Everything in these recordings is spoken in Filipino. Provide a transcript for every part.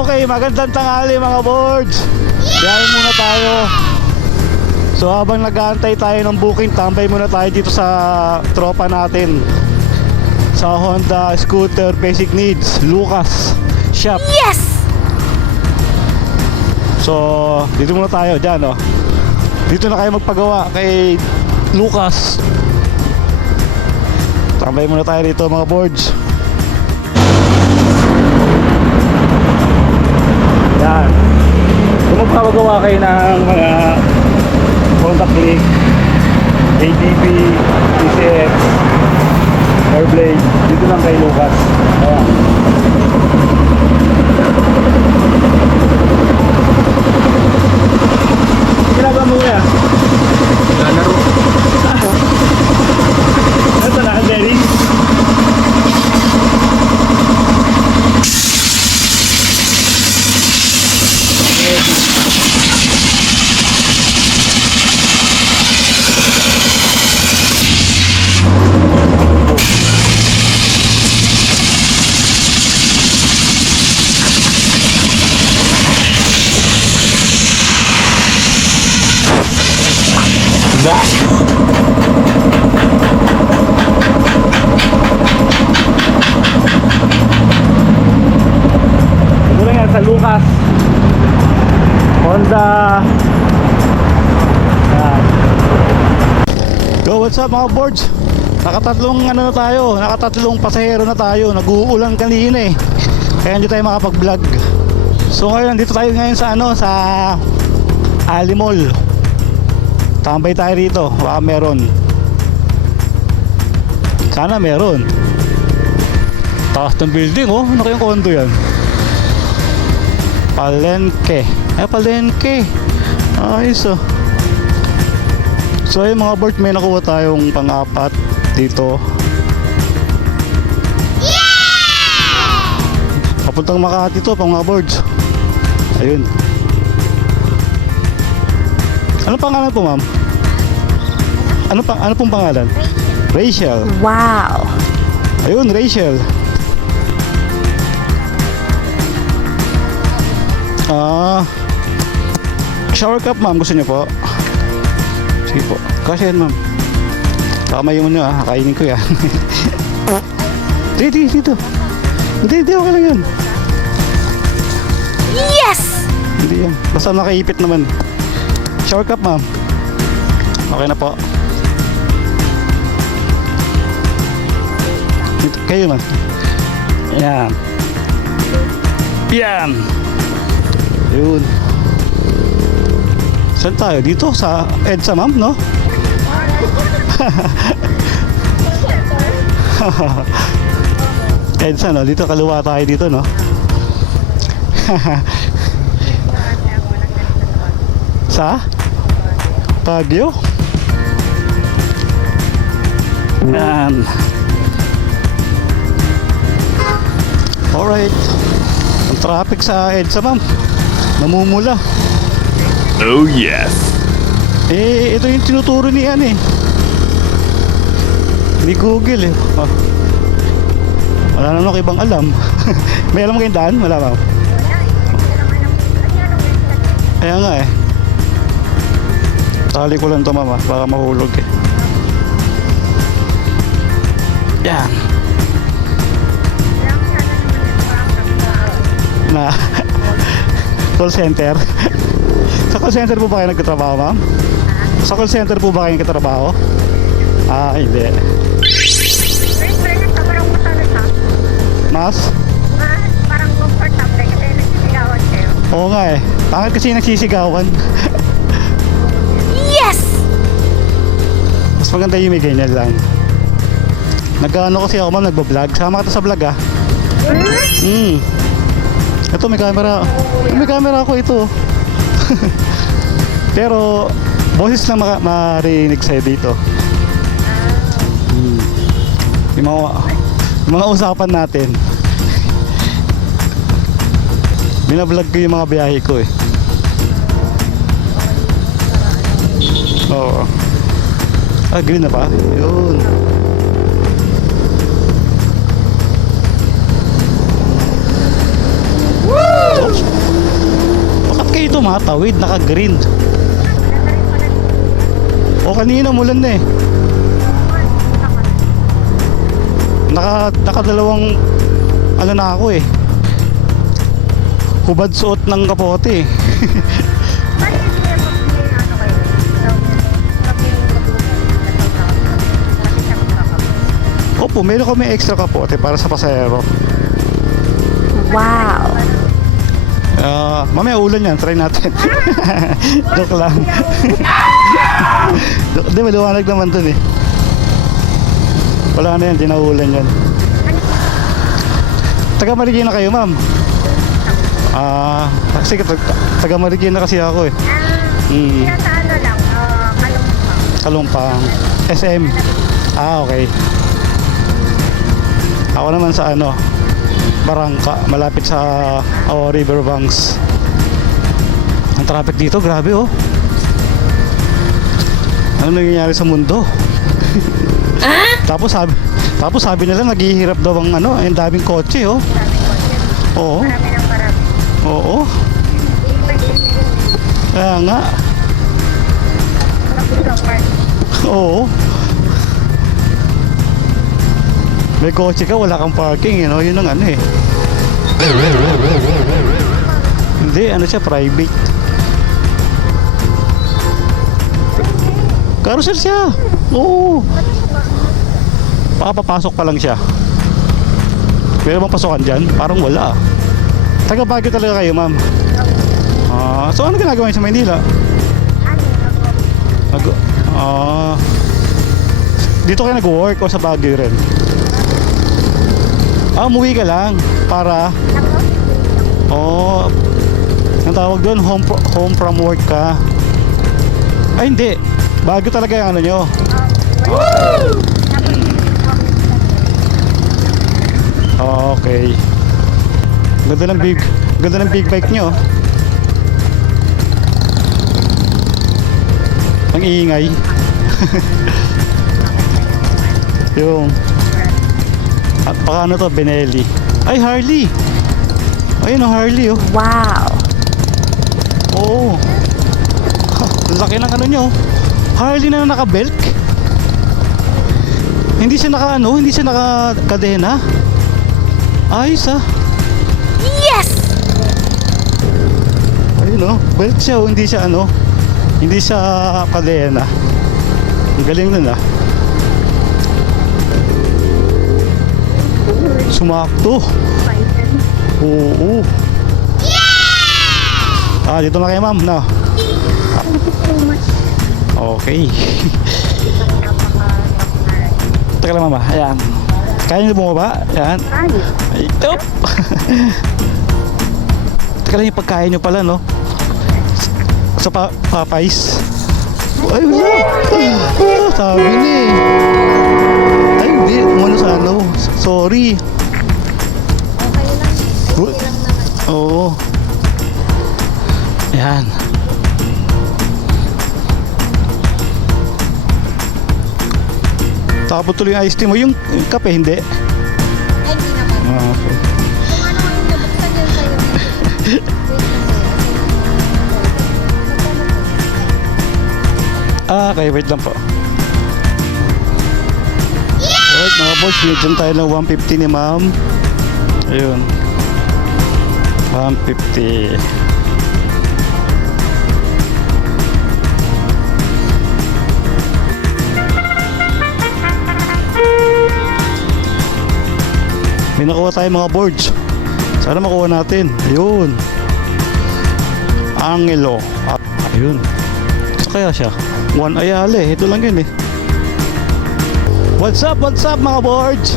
Okay, magandang tanghali mga boards. Biyahe muna tayo. So habang nag-aantay tayo ng booking, tambay muna tayo dito sa tropa natin sa Honda Scooter Basic Needs Lucas Shop. Yes! So dito muna tayo, dyan oh. Dito na kayo magpagawa kay Lucas. Tambay muna tayo dito mga boards. Yan. Kung magpapagawa kayo ng mga Honda Click, ADB, TCX, Airblade, dito lang kay Lucas. Ayan. Ginagawa mo kaya? Lalaro. Ito na, Jerry. Ito lang yan sa Lucas Honda. Yan. Go, what's up mga boards? Nakatatlong ano na tayo, nakatatlong pasahero na tayo. Nag-uulan kanina eh, kaya hindi tayo makapag-vlog. So ngayon, dito tayo ngayon sa ano, sa Ali Mall. Tambay tayo rito, baka meron. Sana meron. Taas ng building oh, ano kayong kondo yan? Palengke. Ay, palengke. Ayos oh. So ayun mga board, may nakuha tayong pang-apat dito. Yeah! Papuntang Makati to, pang mga boards. Ayun. Ano pangalan po, ma'am? Ano pong pangalan? Rachel. Wow! Ayun, Rachel. Shower cup, ma'am. Gusto niyo po? Sige po. Kasi yan, ma'am. Kamayo mo niyo, kainin ko yan. Dito. Hindi, okay lang yan. Yes! Hindi yan. Basta nakaipit naman. Shower cup, ma'am. Okay na po. Dito, kayo na. Yan. Yan. Yun. Saan tayo? Dito sa EDSA, ma'am, no? EDSA, no? Dito, kaluwa tayo dito, no? Sa? Baguio? Yan. Alright. Ang traffic sa EDSA, ma'am, namumula. Oh yes. Eh, ito yung tinuturo ni ni Google eh. Oh. Wala naman ako ibang alam. May alam kayong daan? Wala ba? Kaya nga eh. Tali ko lang to, mama, baka mahulog eh. Yan. Na call center. Sa call center po ba kayo nagtatrabaho, ma'am? Sa call center po ba kayo nagtatrabaho? Ah, hindi. Mas? Parang comfortable kasi nagsisigawan kayo. Oo nga eh. Pangit kasi nagsisigawan. Yes! Mas maganda yung may ganyan lang. Nag-ano kasi ako, ma'am, nagbablog. Sama ka sa vlog ah. Ito may camera. May camera ako ito. Pero boses lang marinig sa'yo dito. Yung mga usapan natin. Binablog ko yung mga biyahe ko eh. Oo. Ah, green na pa? Yun. Oops. tumatawid, naka-green. O kanina mulan na eh. Nakadalawang ano na ako eh. Hubad suot ng kapote eh. Opo, meron kami extra kapote para sa pasahero. Wow! Mamaya ulan yan, try natin. Joke lang. Hindi, maliwanag naman dun eh. Wala na yan, di na ulan yan. Taga Marikina kayo, ma'am? Sige, taga Marikina kasi ako eh. Nasa ano lang, Kalumpang. SM. Okay. Ako naman sa ano, Barangka, malapit sa Riverbanks. Ang traffic dito, grabe oh. Ano nangyayari sa mundo? Tapos sabi nila naghihirap daw ang ano, ang daming kotse oh. Oo. marami ng marami. Oo. Kaya nga. Oo. May kotse ka, wala kang parking, you know, yun ang ano eh. Hindi, ano siya, private. Carousel siya. Oo. Papapasok pa lang siya. Meron bang pasokan dyan? Parang wala. Taga Baguio talaga kayo, ma'am. So ano ginagawa niyo sa Maynila? Dito kayo nag-work o sa Baguio rin? Umuwi ka lang para ang tawag doon, home from work ka. Ay hindi, Baguio talaga yung ano nyo. Okay. Ganda ng big bike nyo. Ang iingay. Yung at baka ano to, Benelli. Ay, Harley. Ayun oh, Harley oh. Wow! Oo. Laki ng ano nyo. Harley na naka-belt. Hindi siya naka-kadena. Ayos ah. Yes! Ayun oh, belt siya oh, hindi siya kadena. Ang galing nun ah. Sumakto. Oo. Dito na kayo, ma'am, no? Okay. Teka lang, mama. Ayan. Kaya niyo bumaba? Ayan. Ay, op! Teka lang, yung pagkain niyo pala, no? Sa Popeyes. Ay, wala. Sabi niya eh. Ay, hindi. Umano sa ano. Sorry. Oo. Ayan. Tapos tuloy yung iced tea mo. Yung kape, hindi? Ay, hindi naman. Okay. Kung ano ang nabuksan yan sa'yo. Okay, wait lang po. Alright mga boss, dyan tayo ng 150 ni ma'am. Ayun. 150. May nakuha tayo mga boards. Sana makuha natin. Ayun. Angelo. Ayun. Saan kaya siya? Juan Ayale. Ito lang yun eh. What's up mga boards?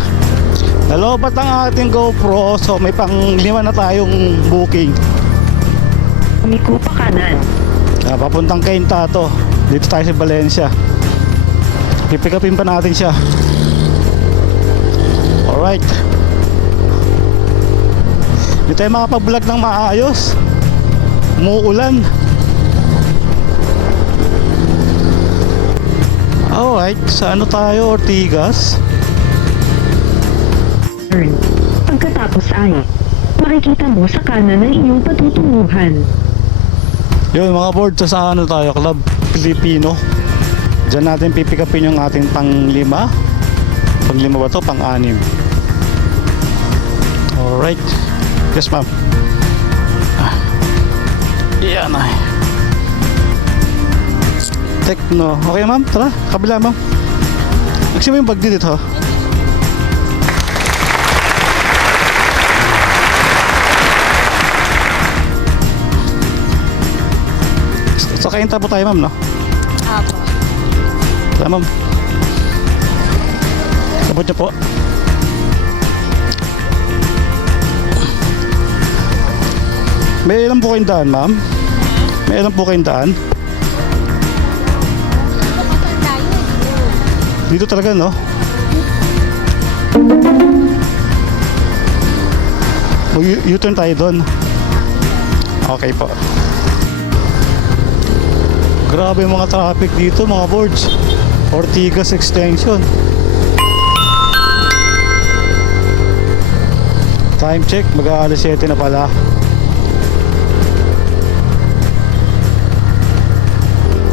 Nalobat ang ating GoPro. So may pang 5 na tayong booking. Umiko pa kanan. Papuntang Cainta to. Dito tayo sa Valencia. Pipick upin pa natin siya. Alright. Hindi tayo makapag-vlog ng maayos. Umuulan. Alright, sa ano tayo? Ortigas. Turn. Pagkatapos ay, makikita mo sa kanan ang iyong patutunguhan. Yun mga board, sa ano tayo, Club Filipino. Diyan natin pipikapin yung ating pang-5. Pang-5 ba to? Pang-6. Alright. Yes ma'am. Yan ay. Tekno. Okay ma'am, tara. Kabila ma'am. Magsima yung bag dito ha. Sa kainta po tayo ma'am, no? Apo. Tara ma'am. Sabot niyo po. May ilan po kayong daan ma'am? May ilan po kayong daan? Dito kasi tayo eh. Dito talaga, no? U-turn tayo doon. Okay po. Grabe yung mga traffic dito mga boards. Ortigas Extension. Time check, mag-aalas 7 na pala.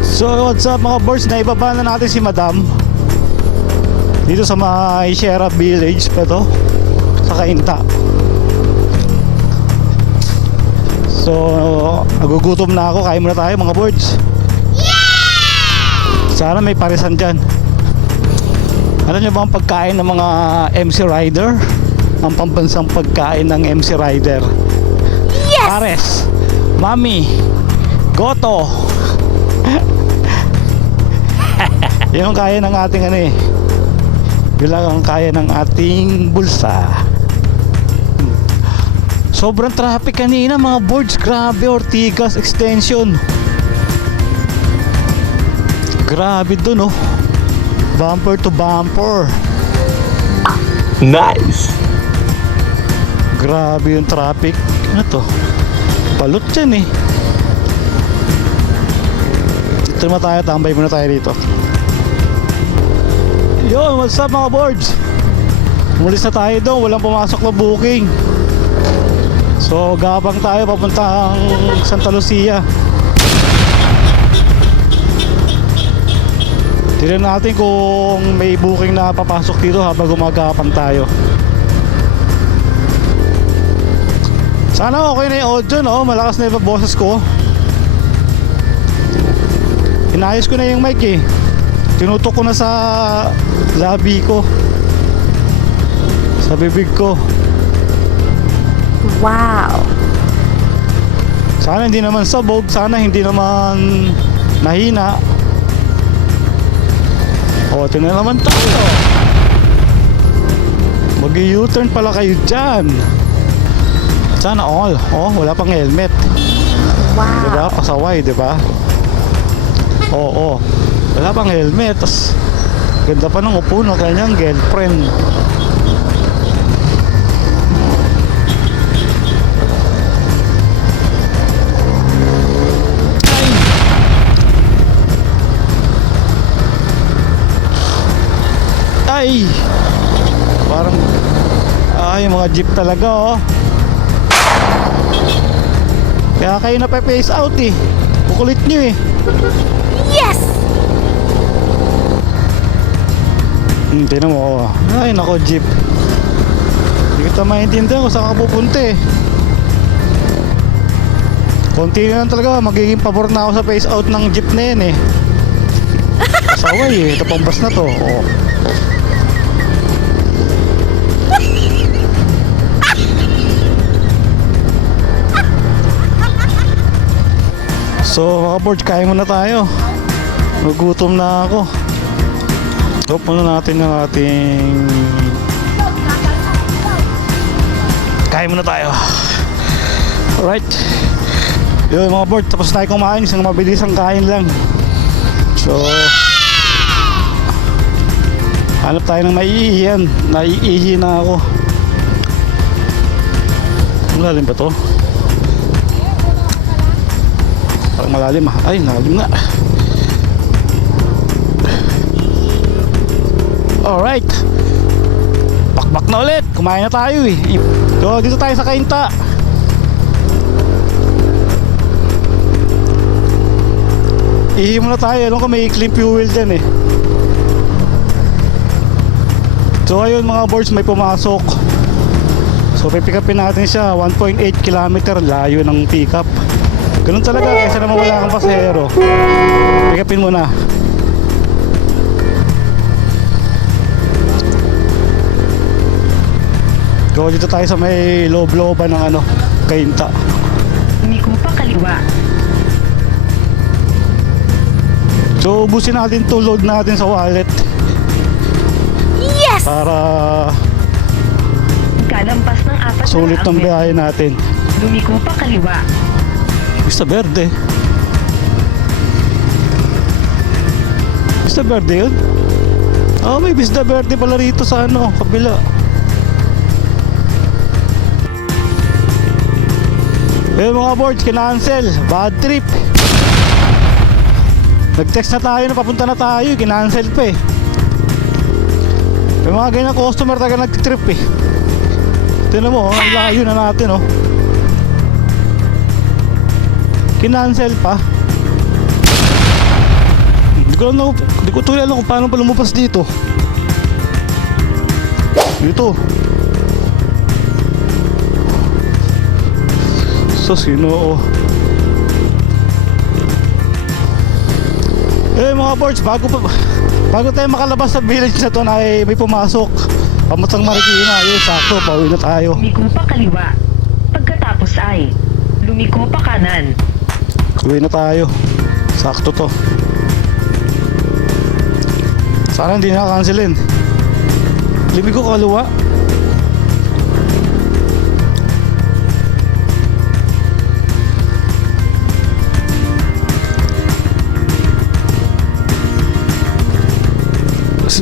So what's up mga boards, naibaba na natin si Madam dito sa may Sierra Village pa to, sa Cainta. So nagugutom na ako, kain muna tayo mga boards. Sana may parisan dyan. Alam nyo ba ang pagkain ng mga MC Rider? Ang pambansang pagkain ng MC Rider? Yes! Pares, Mami, Goto. Yun ang kaya ng ating ano eh. Yun lang ang kaya ng ating bulsa. Sobrang traffic kanina mga boards. Grabe, Ortigas Extension. Grabe dun oh. Bumper to bumper. Nice. Grabe yung traffic. Ano to? Balot yan eh. Dito naman tayo, tambay muna tayo dito. Yo, what's up mga boards? Umalis na tayo doon, walang pumasok na booking. So gabang tayo papuntang Santa Lucia. Tignan natin kung may booking na papasok dito habang gumagapang tayo. Sana okay na yung audio, no? Malakas na yung boses ko. Inayos ko na yung mic eh. Tinutok ko na sa labi ko, sa bibig ko. Wow! Sana hindi naman sabog, sana hindi naman nahina. O, ito na naman tayo. Mag-u-turn pala kayo dyan. Sana all. Oh, wala pang helmet. Wow! Diba? Pasaway, diba? Oo. Wala pang helmet. Tas ganda pa ng upo ng kanyang girlfriend. Ay! Parang mga jeep talaga oh. Kaya kayo na pa-face out eh. Kukulit nyo eh. Yes! Tignan mo oh. Ay nako jeep. Hindi kita maintindihan kung saan ka pupunta eh. Konti na lang talaga, magiging pabor na ako sa face out ng jeep na yan eh. Pasaway eh, ito pang bus na to oh. So mga board, kain muna tayo. Nagutom na ako. Stop muna natin yung ating... Kain muna tayo. Alright. Yun mga board, tapos tayo kumain. Isang mabilisang kain lang. So hanap tayo ng maiihiyan. Naiihi na ako. Malalim ba to? Parang malalim ah. Ay, malalim na. Alright. Bakbak na ulit. Kumain na tayo eh. So, dito tayo sa Cainta. Ihi muna tayo. Alam ko may clean fuel dyan eh. So ayun mga boards, may pumasok. So pipick upin natin siya. 1.8 kilometer layo ng pick up. Ganun talaga, kaysa naman wala kang pasahero. Pick upin mo na. So dito tayo sa may loob-looban ng ano, Kainta. Umiko pa kaliwa. So ubusin natin to, load natin sa wallet Yes! para Kalampas ng 4 sulit ng biyahe natin. Lumiko pa kaliwa. Vista Verde. Vista Verde yun? Oh, may Vista Verde pala rito sa ano, kabila. Eh mga boards, kinancel. Bad trip. Nag-text na tayo na papunta na tayo, kinancel pa eh. May mga ganyan customer talaga nag-trip eh. Tignan mo, ang layo na natin oh. Kinancel pa. Hindi ko tuloy alam kung paano pa lumabas dito. Dito. So sino oh. Eh mga boards, bago tayo makalabas sa village na to na may pumasok. Pamuntang Marikina, yun sakto, pauwi na tayo. Lumiko pa kaliwa. Pagkatapos ay lumiko pa kanan. Uwi na tayo. Sakto to. Sana hindi nakakancelin. Limig ko kaliwa.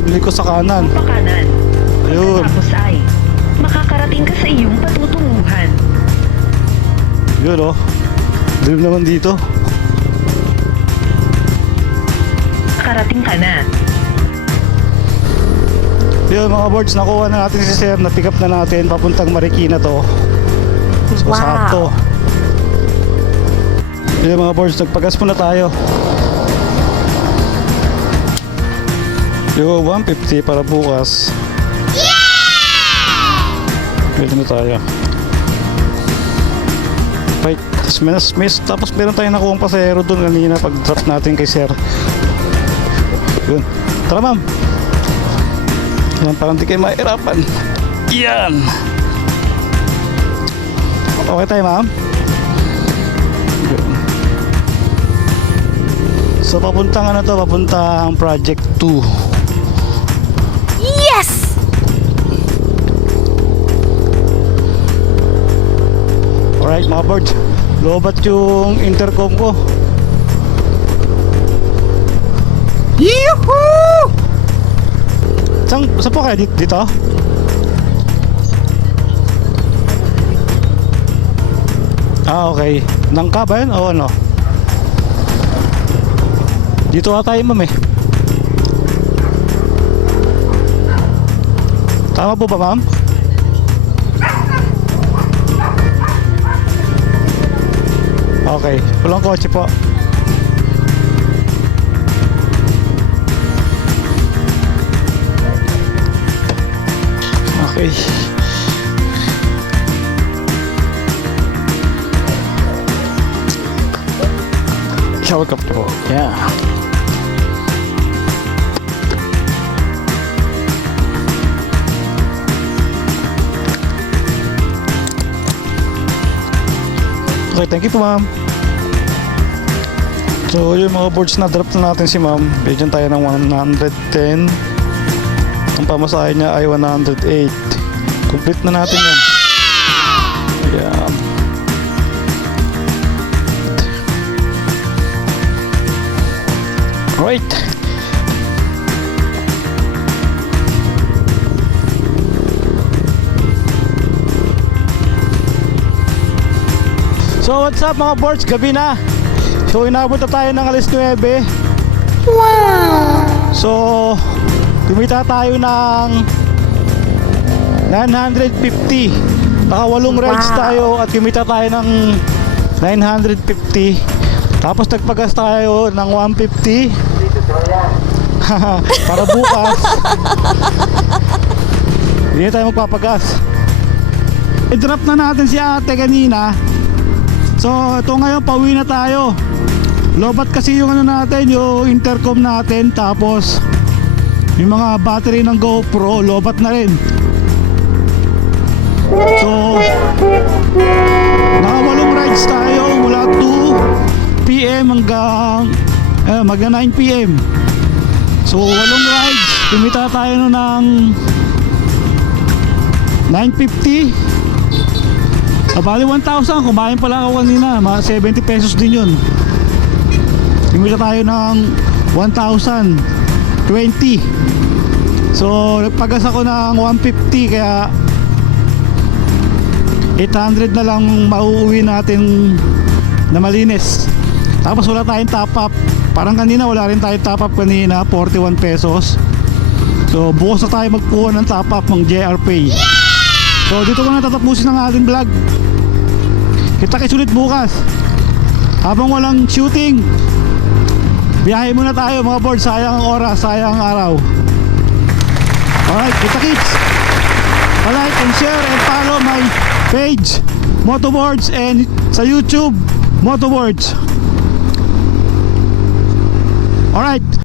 Limig ko sa kanan. Pa kanan. Ayun. Pagkatapos ay makakarating ka sa iyong patutunguhan. Yun oh. Dilim naman dito. Nakarating ka na. Yun mga boards, nakuha na natin si Sir. Na-pick up na natin. Papuntang Marikina to. So sakto. Yun mga boards, nagpagas muna tayo. Yo, 150 para bukas. Pwede na tayo. Right. Tapos meron tayong nakuha pasahero doon kanina pag drop natin kay Sir. Yun. Tara ma'am. Yan, parang di kayo mahirapan. Yan. Okay tayo ma'am. Yun. So papuntang ano to, papuntang Project 2. Yes! Alright mga boards, lobat yung intercom ko. Yuhuu! Saan po kayo dito? Ah okay, nangka ba yun o ano? Dito ata tayo ma'am eh. Tama po ba ma'am? Okay, walang kotse po. Okay. Shower cup po. Yeah. Okay, thank you po ma'am. So yung mga boards na drop na natin si ma'am. Bigyan tayo ng 110. Ang pamasahe niya ay 108. Complete na natin yan. Yan. Right. So what's up mga boards, gabi na. So inabot na tayo ng alas 9. Wow! So kumita tayo ng 950. Naka 8 rides tayo at kumita tayo ng 950. Tapos nagpagas tayo ng 150 para bukas hindi na tayo magpapagas. I-drop na natin si ate kanina. So ito ngayon, pauwi na tayo. Lobat kasi yung ano natin, yung intercom natin. Tapos yung mga battery ng GoPro, lobat na rin. So nakawalong rides tayo mula 2 PM hanggang magna 9 PM. So walong rides, kumita tayo no ng 950. Bali 1,000, kumain pala ako kanina, mga 70 pesos din yun. Kumita tayo ng 1,020. So nagpagas ako ng 150, kaya 800 na lang mauuwi natin na malinis. Tapos wala tayong top up. Parang kanina wala rin tayong top up kanina, 41 pesos. So bukas na tayo magkuha ng top up ng JR Pay. So dito ko na tatapusin ang ating vlog. Kita-kits ulit bukas. Habang walang shooting, biyahe muna tayo mga board. Sayang ang oras, sayang ang araw. Alright, kita-kits. Like and share and follow my page Motoboards, and sa YouTube Motoboards. Alright.